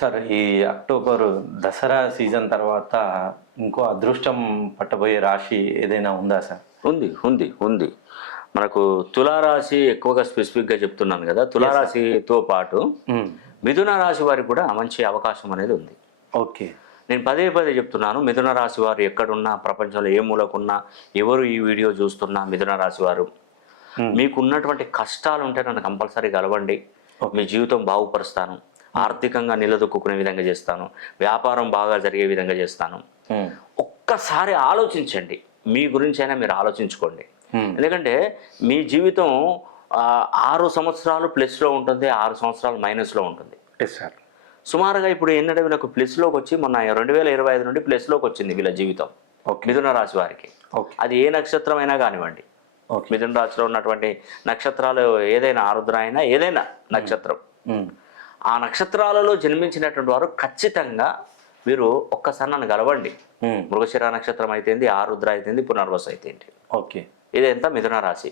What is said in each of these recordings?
Sir ఈ October Dasara season తర్వాత ఇంకో అదృష్టం పట్టబోయే రాశి ఏదైనా ఉందా సార్? ఉంది ఉంది ఉంది మనకు తులారాశి ఎక్కువగా స్పెసిఫిక్గా చెప్తున్నాను కదా. తులారాశితో పాటు మిథున రాశి వారికి కూడా మంచి అవకాశం అనేది ఉంది. ఓకే, నేను పదే పదే చెప్తున్నాను, మిథున రాశి వారు ఎక్కడున్నా, ప్రపంచంలో ఏ మూలకున్నా, ఎవరు ఈ వీడియో చూస్తున్నా, మిథున రాశి వారు మీకు ఉన్నటువంటి కష్టాలు ఉంటే నన్ను కంపల్సరీ కలవండి. మీ జీవితం బాగుపరుస్తాను, ఆర్థికంగా నిలదొక్కునే విధంగా చేస్తాను, వ్యాపారం బాగా జరిగే విధంగా చేస్తాను. ఒక్కసారి ఆలోచించండి, మీ గురించి అయినా మీరు ఆలోచించుకోండి. ఎందుకంటే మీ జీవితం 6 సంవత్సరాలు ప్లస్లో ఉంటుంది, 6 సంవత్సరాలు మైనస్లో ఉంటుంది. సార్ సుమారుగా ఇప్పుడు ఏంటంటే వీళ్ళకు ప్లస్లోకి వచ్చి మొన్న 2025 నుండి ప్లస్లోకి వచ్చింది వీళ్ళ జీవితం, మిథున రాశి వారికి. అది ఏ నక్షత్రం అయినా కానివ్వండి, మిథున రాశిలో ఉన్నటువంటి నక్షత్రాలు ఏదైనా, ఆరుద్ర అయినా ఏదైనా నక్షత్రం, ఆ నక్షత్రాలలో జన్మించినటువంటి వారు ఖచ్చితంగా మీరు ఒక్కసారి నన్ను కలవండి. మృగశిర నక్షత్రం అయితేంది, ఆరుద్ర అయితేంది, పునర్వసు అయితేంది. ఓకే, ఇదంతా మిథున రాశి.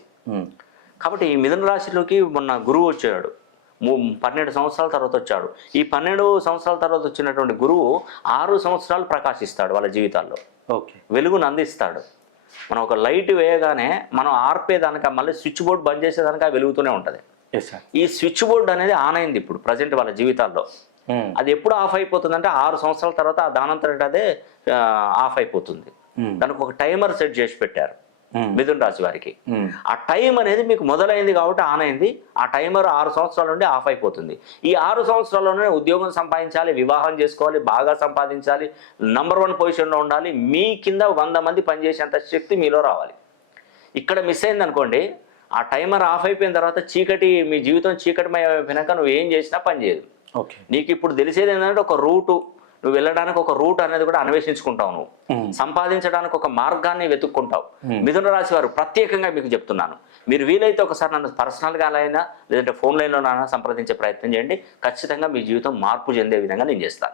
కాబట్టి ఈ మిథున రాశిలోకి మొన్న గురువు వచ్చాడు, 12 సంవత్సరాల తర్వాత వచ్చాడు. ఈ 12 సంవత్సరాల తర్వాత వచ్చినటువంటి గురువు 6 సంవత్సరాలు ప్రకాశిస్తాడు వాళ్ళ జీవితాల్లో. ఓకే, వెలుగును అందిస్తాడు. మనం ఒక లైట్ వేయగానే మనం ఆర్పేదానికి, మళ్ళీ స్విచ్ బోర్డు బంద్ చేసేదానికి వెలుగుతూనే ఉంటుంది. ఈ స్విచ్ బోర్డు అనేది ఆన్ అయింది ఇప్పుడు ప్రజెంట్ వాళ్ళ జీవితాల్లో. అది ఎప్పుడు ఆఫ్ అయిపోతుంది అంటే 6 సంవత్సరాల తర్వాత దానంతట అదే ఆఫ్ అయిపోతుంది. దానికి ఒక టైమర్ సెట్ చేసి పెట్టారు మిథున రాశి వారికి. ఆ టైం అనేది మీకు మొదలైంది కాబట్టి ఆన్ అయింది. ఆ టైమర్ 6 సంవత్సరాల నుండి ఆఫ్ అయిపోతుంది. ఈ 6 సంవత్సరాల్లోనే ఉద్యోగం సంపాదించాలి, వివాహం చేసుకోవాలి, బాగా సంపాదించాలి, నంబర్ 1 పొజిషన్లో ఉండాలి, మీ కింద 100 మంది పనిచేసేంత శక్తి మీలో రావాలి. ఇక్కడ మిస్ అయింది అనుకోండి, ఆ టైమర్ ఆఫ్ అయిపోయిన తర్వాత చీకటి, మీ జీవితం చీకటిమయ అయిపోయినాక నువ్వు ఏం చేసినా పనిచేయదు. నీకు ఇప్పుడు తెలిసేది ఏంటంటే ఒక రూటు, నువ్వు వెళ్ళడానికి ఒక రూట్ అనేది కూడా అన్వేషించుకుంటావు, నువ్వు సంపాదించడానికి ఒక మార్గాన్ని వెతుక్కుంటావు. మిథున రాశి వారు ప్రత్యేకంగా మీకు చెప్తున్నాను, మీరు వీలైతే ఒకసారి నన్ను పర్సనల్గా అయినా లేదంటే ఫోన్ లైన్లోనైనా సంప్రదించే ప్రయత్నం చేయండి. ఖచ్చితంగా మీ జీవితం మార్పు చెందే విధంగా నేను చేస్తాను.